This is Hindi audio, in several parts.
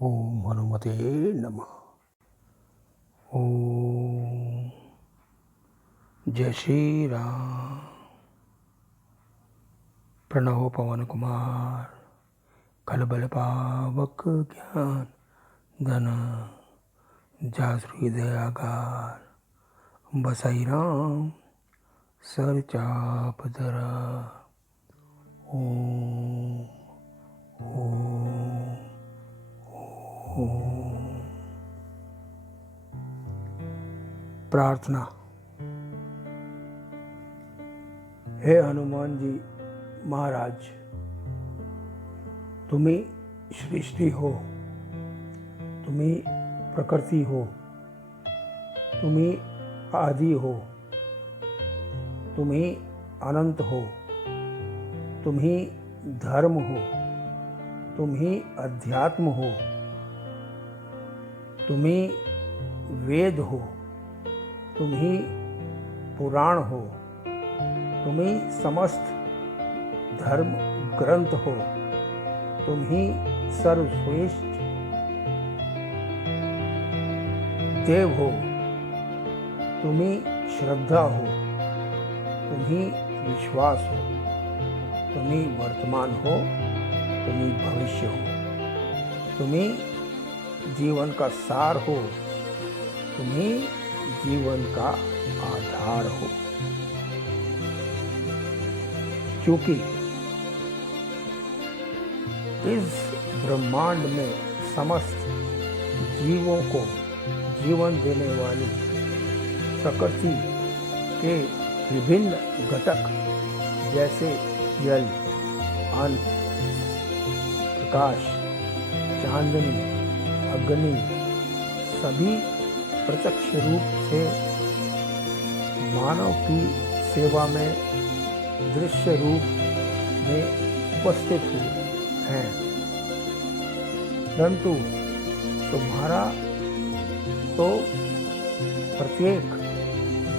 ओम हनुमते नमः। ओम जय श्री राम। प्रणव पवन कुमार खलबल पावक ज्ञान घन जासु हृदय आगार बसाई राम सर चाप धरा। ओम ओम ओम। प्रार्थना। हे हनुमान जी महाराज, तुम्ही सृष्टि हो, तुम्ही प्रकृति हो, तुम्ही आदि हो, तुम्ही अनंत हो, तुम्ही धर्म हो, तुम्ही अध्यात्म हो, तुम्ही वेद हो, तुम्ही पुराण हो, तुम्ही समस्त धर्म ग्रंथ हो, तुम्ही सर्वश्रेष्ठ देव हो, तुम्ही श्रद्धा हो, तुम्ही विश्वास हो, तुम्ही वर्तमान हो, तुम्ही भविष्य हो, तुम्ही जीवन का सार हो, तुम्ही जीवन का आधार हो। क्योंकि इस ब्रह्मांड में समस्त जीवों को जीवन देने वाली प्रकृति के विभिन्न घटक जैसे जल, अन्न, प्रकाश, चांदनी, अग्नि सभी प्रत्यक्ष रूप से मानव की सेवा में दृश्य रूप में उपस्थित हुए हैं। परंतु तुम्हारा तो प्रत्येक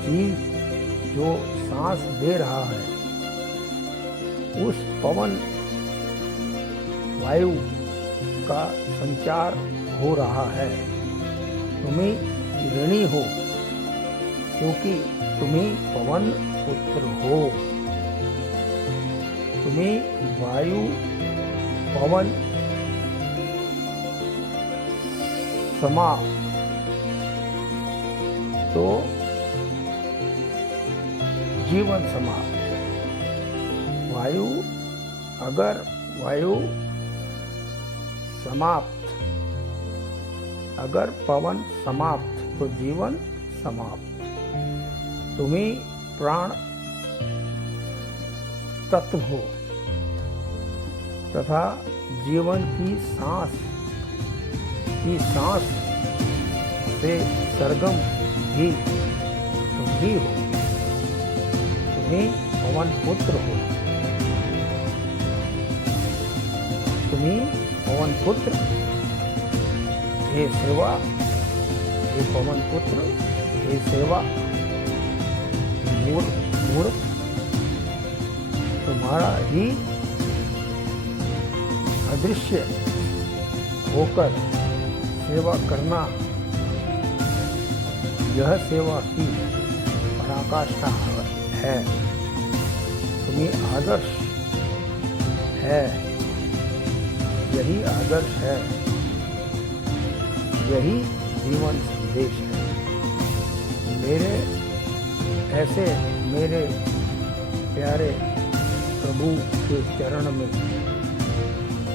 जीव जो सांस दे रहा है उस पवन वायु का संचार हो रहा है। तुम्ही ऋणी हो क्योंकि तुम्ही पवन पुत्र हो, तुम्ही वायु पवन समा, तो जीवन समा। वायु अगर वायु समाप्त, अगर पवन समाप्त तो जीवन समाप्त। तुम्ही प्राण तत्व हो तथा जीवन की सांस से सरगम भी तुम ही हो। तुम्ही पवन पुत्र हो, तुम्ही पवन पुत्र। हे सेवा, हे पवन पुत्र, हे सेवा। मूर्ख तुम्हारा ही अदृश्य होकर सेवा करना, यह सेवा की पराकाष्ठा है। तुम्हें आदर्श है, यही आदर्श है, यही जीवन संदेश है। मेरे प्यारे प्रभु के चरण में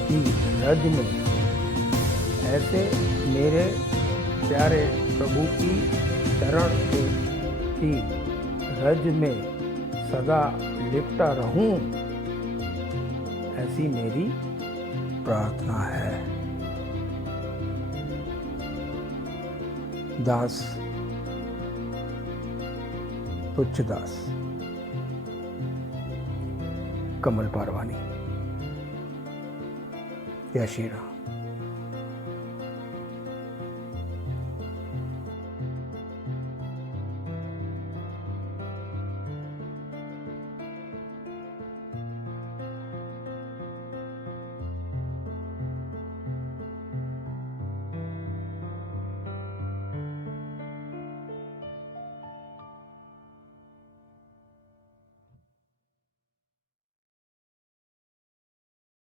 की रज में, ऐसे मेरे प्यारे प्रभु की चरण की रज में सदा लिपटा रहूं, ऐसी मेरी प्रार्थना है। दास तुच्छदास कमल पारवानी। जय श्री राम।